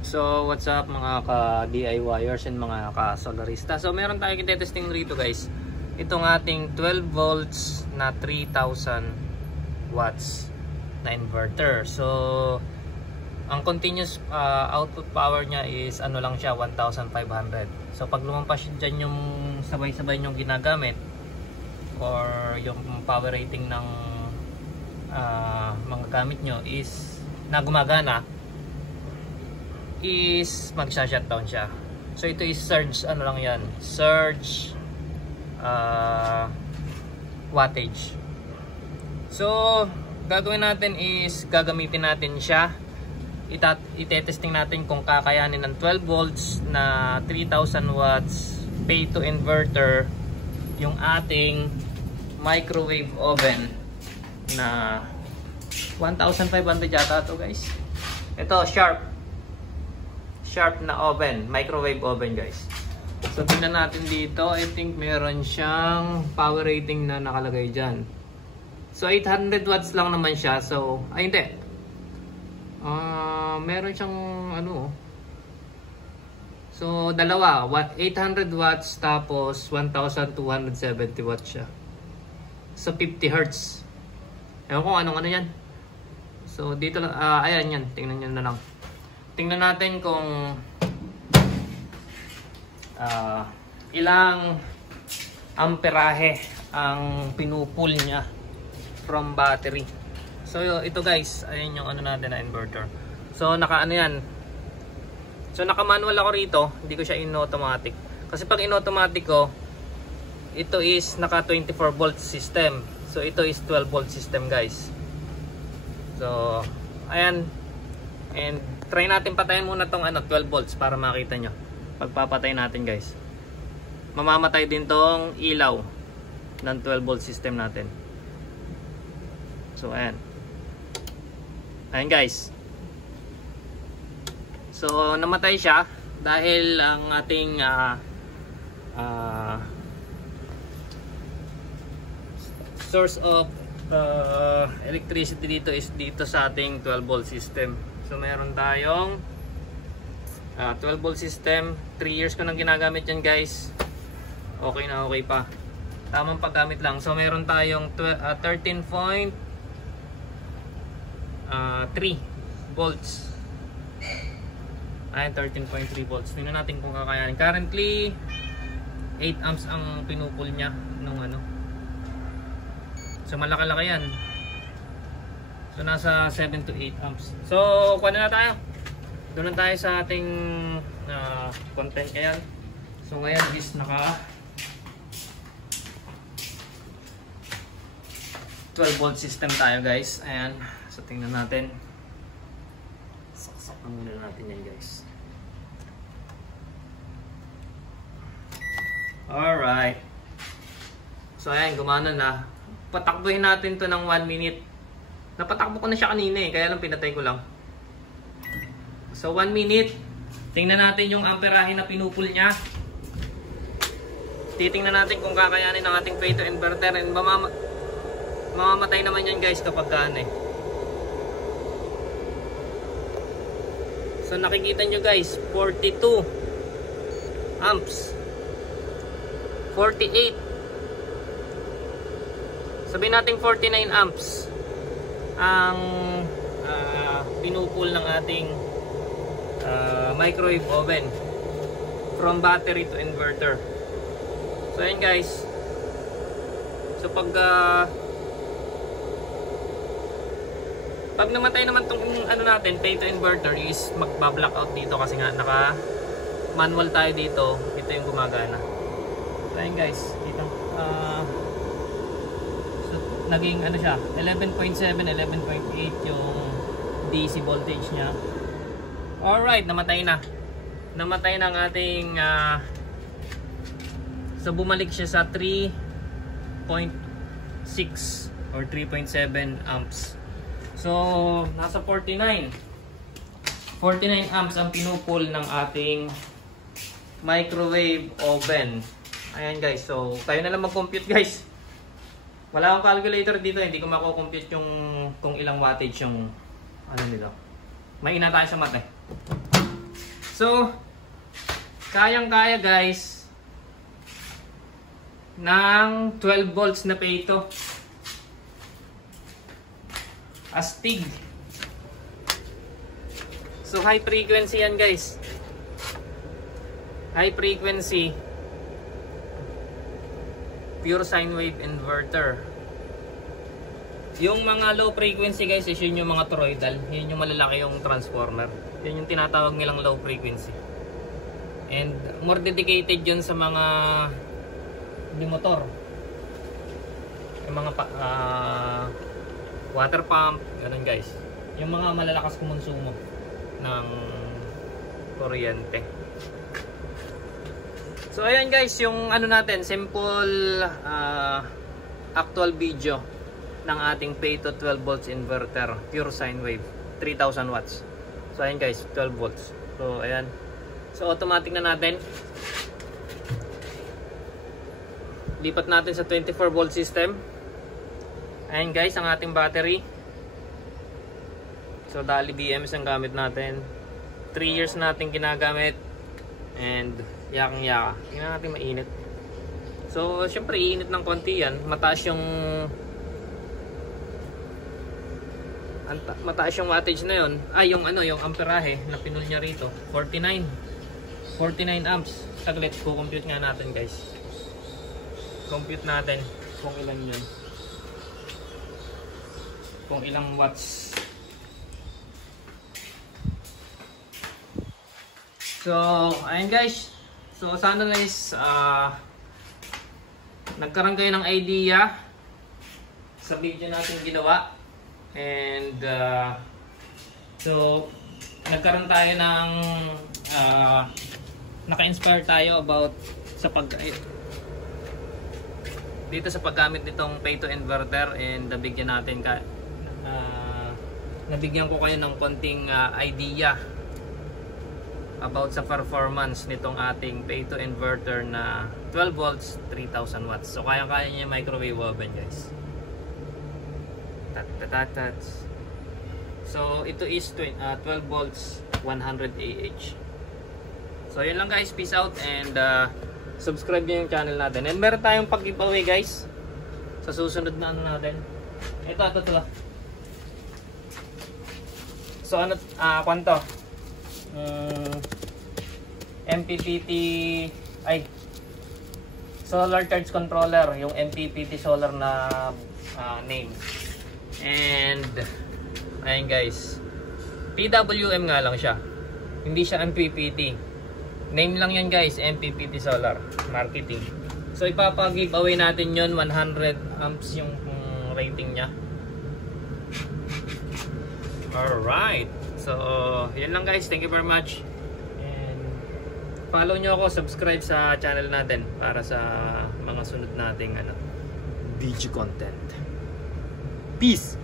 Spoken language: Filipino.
So what's up mga ka-DIYers and mga ka-solarista. So meron tayong i-testing rito guys. Itong ating 12 volts na 3000 watts na inverter. So ang continuous output power niya is ano lang siya, 1500. So pag lumampas dyan yung sabay-sabay nyong ginagamit or yung power rating ng mga gamit nyo is na gumagana, is magsha-shutdown siya. So ito is surge, ano lang yan, surge wattage. So gagawin natin is gagamitin natin siya, itetesting natin kung kakayanin ng 12 volts na 3000 watts pay to inverter yung ating microwave oven na 1500 yata to guys. Ito Sharp na oven, microwave oven guys. So tingnan natin dito, I think meron siyang power rating na nakalagay dyan. So 800 watts lang naman siya. So ay hindi, meron siyang ano, so dalawa, 800 watts tapos 1270 watts siya. So 50 Hz. Ewan ko anong ano yan. So dito lang, ayan yan, tingnan nyo na lang. Tingnan natin kung ilang amperahe ang pinupul niya from battery. So ito guys, ayan yung ano natin na inverter. So naka ano yan. So naka manual ako rito, hindi ko siya in automatic. Kasi pag in automatic ko, ito is naka 24 volt system. So ito is 12 volt system guys. So ayan. And try natin patayin muna tong 12 volts para makita nyo. Pagpapatay natin guys, mamamatay din tong ilaw ng 12 volt system natin. So ayan. Ayan guys. So namatay siya dahil ang ating source of electricity dito is dito sa ating 12 volt system. So meron tayong 12 volt system. 3 years ko nang ginagamit yan guys. Okay na okay pa. Tamang paggamit lang. So meron tayong 13.3 volts. Ayan, 13.3 volts. Tingnan natin kung kakayanin. Currently 8 amps ang pinupul niya nung ano. So malaki-laki yan. So nasa 7 to 8 amps. So kuha na tayo. Doon na tayo sa ating content ngayon. So ngayon is naka 12 volt system tayo guys. Ayan. So tingnan natin. Saksak na muna natin yan guys. Alright. So ayan, gumana na. Patakbuhin natin to ng 1 minute. Napatakbo ko na siya kanina kaya lang pinatay ko lang. So 1 minute. Tingnan natin yung amperahe na pinupul niya. Titingnan natin kung kakayanin ng ating pay to inverter. And mamamatay naman yan guys kapag kaan So nakikita nyo guys, 42 amps, 48. Sabihin natin 49 amps ang pinupul ng ating microwave oven from battery to inverter. So ayan guys. So pag namatay naman tong ano natin, pay to inverter, is magba-blackout dito kasi nga naka manual tayo dito. Ito yung gumagana. So ayan guys, dito naging ano siya, 11.7, 11.8 yung DC voltage niya. Alright, namatay na. Namatay na ang ating so bumalik siya sa 3.6 or 3.7 amps. So nasa 49 amps ang pinupul ng ating microwave oven. Ayan guys, so kayo na lang mag-compute guys. Wala akong calculator dito, hindi ko mako-compute yung kung ilang wattage yung ano nila. May ina tayo sa mate. So, kayang-kaya guys ng 12 volts na Peito. Astig. So, high frequency yan guys. High frequency pure sine wave inverter. Yung mga low frequency guys is yun yung mga toroidal. Yun yung malalaki yung transformer. Yun yung tinatawag nilang low frequency. And more dedicated yun sa mga motor. Yung mga water pump, ganun guys. Yung mga malalakas kumonsumo ng kuryente. So ayan guys, yung ano natin, simple actual video ng ating Peito 12 volts inverter, pure sine wave, 3000 watts. So ayan guys, 12 volts. So ayan. So automatic na natin. Lipat natin sa 24 volt system. Ayan guys, ang ating battery. So Dali BMS ang gamit natin. 3 years natin ginagamit. And yakang-yaka. Tingnan natin mainit. So syempre iinit ng konti yan. Mataas yung wattage na yon. Ay, yung ano, yung amperahe na pinul niya rito, 49 amps. Saglit, compute nga natin guys. Compute natin kung ilan yun, kung ilang watts. So ayun guys, so sana guys nagkaroon kayo ng idea sa video natin ginawa. And so nagkaroon tayo ng naka-inspire tayo about sa dito sa paggamit nitong Peito inverter. And nabigyan ko kayo ng konting idea about sa performance nitong ating Peito inverter na 12 volts 3000 watts. So kaya-kaya niya yung microwave oven guys. So ito is 12 volts 100 AH. So yun lang guys, peace out. And subscribe nyo yung channel natin. And meron tayong pag-giveaway guys sa susunod na ano natin. Ito. So ano, kwanto MPPT ay solar charge controller, yung MPPT solar na name. And ayun guys, PWM nga lang siya, hindi siya MPPT. Name lang yan guys, MPPT solar marketing. So ipapa-giveaway natin yon, 100 amps yung rating nya. Alright, so yun lang guys, thank you very much. And follow nyo ako, subscribe sa channel natin para sa mga sunod nating video content. Peace!